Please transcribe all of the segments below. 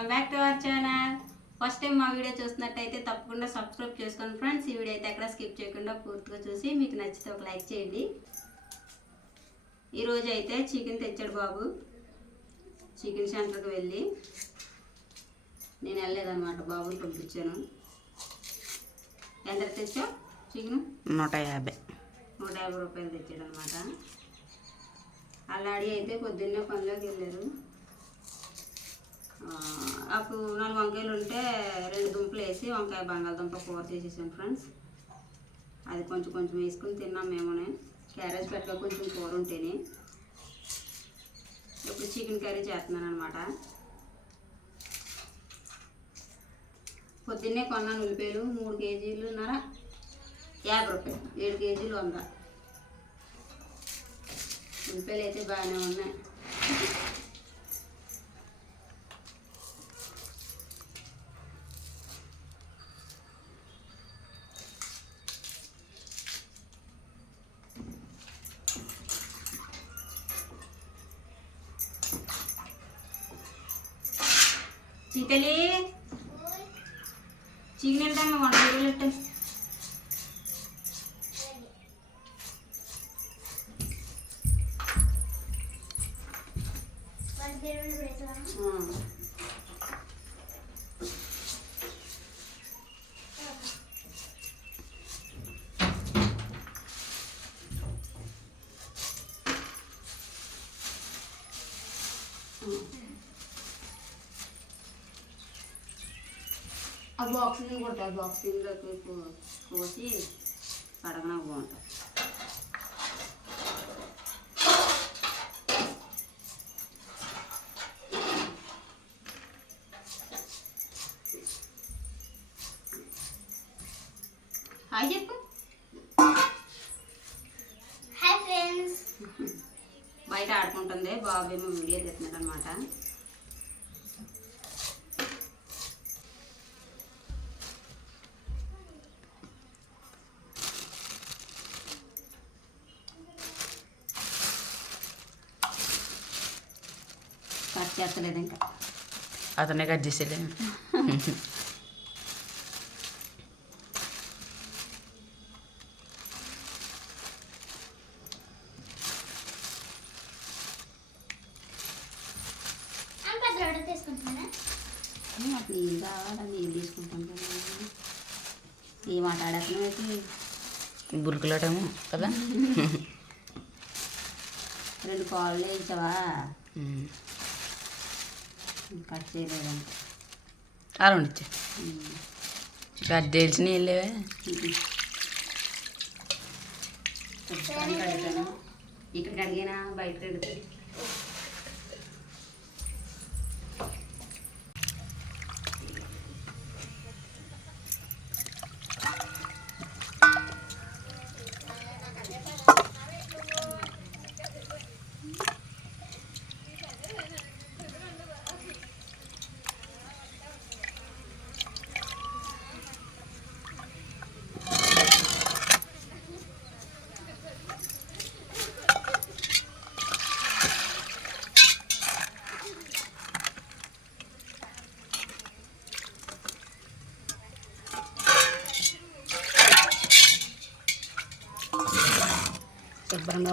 Welcome back to our channel. First time మా video చూస్తున్నట్టయితే తప్పకుండా సబ్స్క్రైబ్ చేసుకోండి ఫ్రెండ్స్. ఈ వీడియో అయితే ఎక్కడ స్కిప్ చేయకుండా పూర్తిగా చూసి మీకు నచ్చితే ఒక లైక్ చేయండి. ఈరోజు అయితే చికెన్ తెచ్చాడు బాబు. చికెన్ సెంటర్కి వెళ్ళి నేను వెళ్ళలేదన్నమాట. బాబుని పంపించాను. ఎంత తెచ్చావు చికెన్? నూట యాభై. నూట యాభై రూపాయలు తెచ్చాడు అనమాట అల్లాడి అయితే పొద్దున్నే పనిలోకి వెళ్ళారు. నాకు నాలుగు వంకాయలు ఉంటే రెండు దుంపలు వేసి వంకాయ బంగాళదుంప కూర చేసేసాను ఫ్రెండ్స్. అది కొంచెం కొంచెం వేసుకుని తిన్నాం మేమునే. క్యారేజ్ పెట్టగా కొంచెం కూర ఉంటేనే. ఇప్పుడు చికెన్ కర్రీ చేస్తున్నాను అనమాట పొద్దున్నే కొన్నాను ఉల్లిపాయలు మూడు కేజీలు నర యాభై రూపాయలు. ఏడు కేజీలు వంద. ఉల్లిపాయలు అయితే బాగానే ఉన్నాయి. చీతలి చికెన్ వెళ్తాను వంద ఆ బాక్సింగ్ కూడా బాక్సింగ్లోకి పోసి కడగనా బాగుంటుంది. హాయ్ చెప్పు. Hi friends. బయట ఆడుకుంటుంది బాబు ఏమో వీడియో తెస్తున్నాడు అనమాట కట్ చేస్తలేదు ఇంకా. అతనే కట్ చేసేలే నీళ్ళు కావాలా? నీళ్ళు తీసుకుంటాను మాట్లాడుతున్నాయి బురుకులాటేమో కదా. రెండు కాళ్ళు వేయించావా. కట్ చేయలేదంట ఆ రెండు ఇచ్చే కట్ వెళ్ళేవే ప్రస్తుతానికి అడిగాను ఇక్కడికి అడిగినా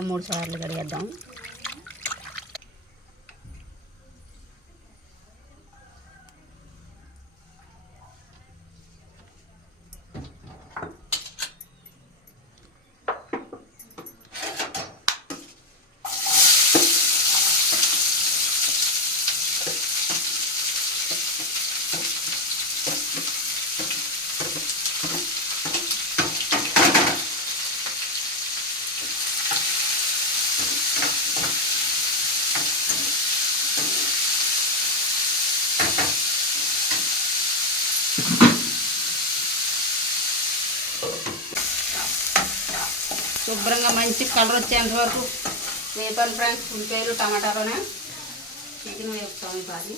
మూడు సార్లు కడిగేద్దాం. శుభ్రంగా మంచి కలర్ వచ్చేంత వరకు వేపాలి ఫ్రెండ్స్ ఉల్లిపాయలు టమాటాలోనే చికెన్ వేపుతాం బాగా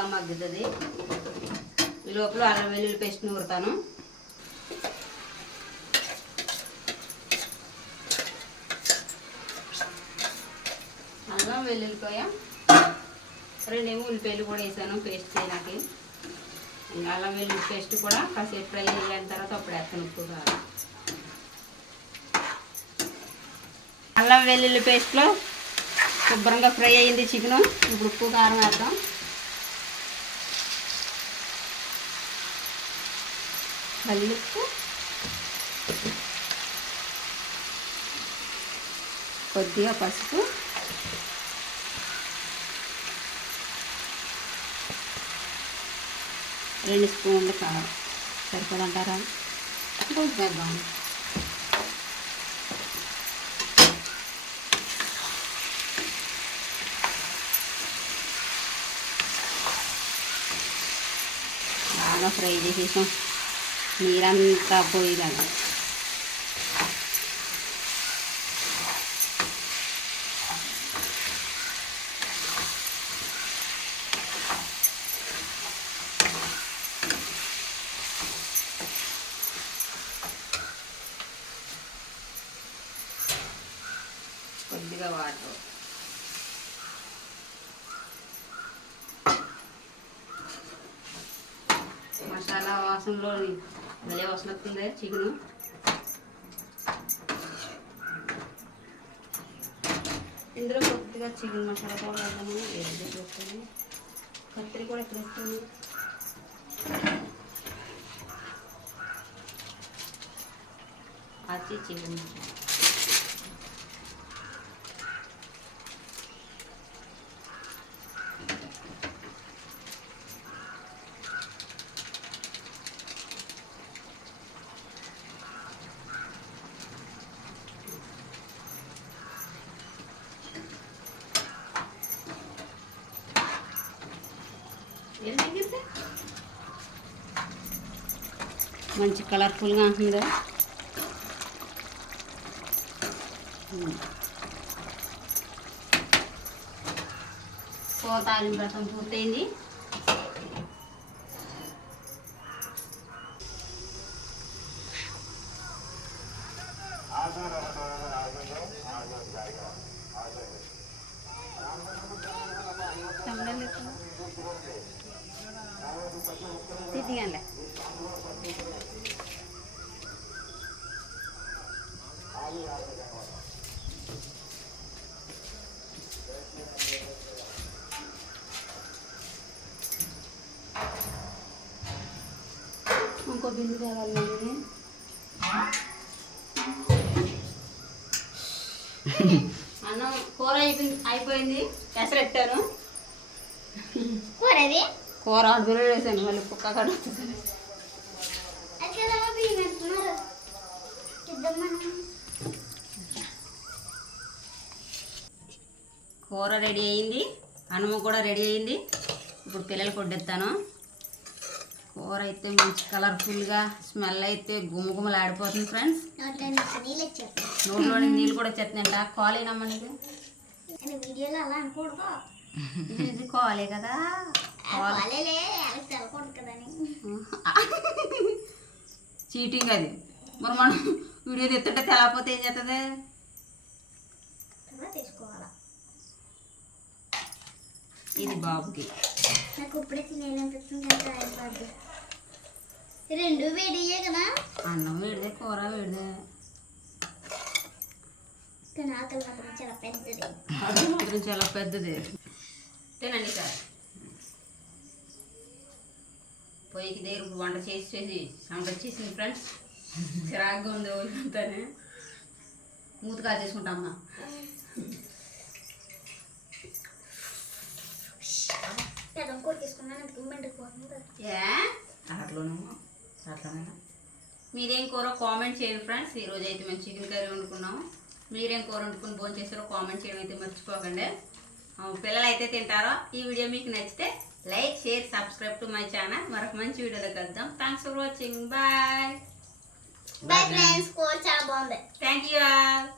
బాగా మగ్గుతుంది. ఈ లోపల అల్లం వెల్లుల్లి పేస్ట్ నూరుతాను. అల్లం వెల్లుల్లిపాయ రెండేమో ఉల్లిపాయలు కూడా వేసాను పేస్ట్ చేయడానికి. అల్లం వెల్లుల్లి పేస్ట్ కూడా కాసేపు ఫ్రై అయిన తర్వాత అప్పుడు వేస్తాను ఉప్పు కారం. అల్లం వెల్లుల్లి పేస్ట్లో శుభ్రంగా ఫ్రై అయింది చికెను. ఇప్పుడు ఉప్పు కారం వేద్దాం. కల్లుప్పు కొద్దిగా పసుపు. రెండు స్పూన్లు కారం. సరిపడంటారా? కొంచెం వేద్దాం. బాగా ఫ్రై చేసేసాం. నీరంతా పోయేలాగా కొద్దిగా వాటర్ మసాలా వాసనలో భలే వాసన చికెను ఇందులో కొద్దిగా చికెన్ మసాలా కూడా వేద్దాము? ఏది చూస్తుంది కత్తిరి కూడా ఎక్కడ వేస్తాను అది చికెన్ మసాలా. మంచి కలర్ఫుల్గా ఉంటుంది కదా కూర తాలింపు రసం పూర్తయింది. బిందు కావాలి అన్నం కూర అయిపోయింది అయిపోయింది. పెసరెట్టాను కూర అది కూర అడుగులో వేసాను మళ్ళీ కుక్క కడుగుతుంది కూర రెడీ అయింది అన్నం కూడా రెడీ అయింది. ఇప్పుడు పిల్లలు కొట్టెత్తాను కూర అయితే మంచి కలర్ఫుల్గా స్మెల్ అయితే గుమగుమలు ఆడిపోతుంది ఫ్రెండ్స్. నోట్లో నుంచి నీళ్ళు కూడా వచ్చేస్తున్నాయంట. కాలేనమ్మా నీకు? వీడియోలో అలా అనకూడదు ఇది కాలే కదా. చీటింగ్ అది. మరి మనం వీడియో తెస్తుంటే తెలకపోతే ఏం చేస్తుంది తర్వాత తీసుకోవాలా ఇది బాబుకి. నాకు ఇప్పుడే తినేయాలనిపిస్తుంది రెండు వేడియే కదా? అన్నం వేడిదే కూర వేడిదే. కానీ ఆకలి మాత్రం చాలా పెద్దది. అది మాత్రం చాలా పెద్దది. తినండి సార్. పొయ్యికి దగ్గర వంట చేసి చేసి సంగ వచ్చేసింది ఫ్రెండ్స్. చిరాగ్గా ఉంది అంతానే మూత కాల్చేసుకుంటామ్మా పెద్ద కూర తీసుకున్నాను అందుకు మండిపోతుంది ఏ? అట్లోనేమో అట్లనేనా మీరేం కూర కామెంట్ చేయండి ఫ్రెండ్స్. ఈరోజు అయితే మేము చికెన్ కర్రీ వండుకున్నాము. మీరేం కూర వండుకుని భోజనం చేస్తారో కామెంట్ చేయడం అయితే మర్చిపోకండి. పిల్లలు అయితే తింటారో ఈ వీడియో మీకు నచ్చితే like share subscribe to my channel. మరొక మంచి వీడియోలో కలుద్దాం. Thanks for watching bye bye friends కూర చాలా బాగుంది. Thank you all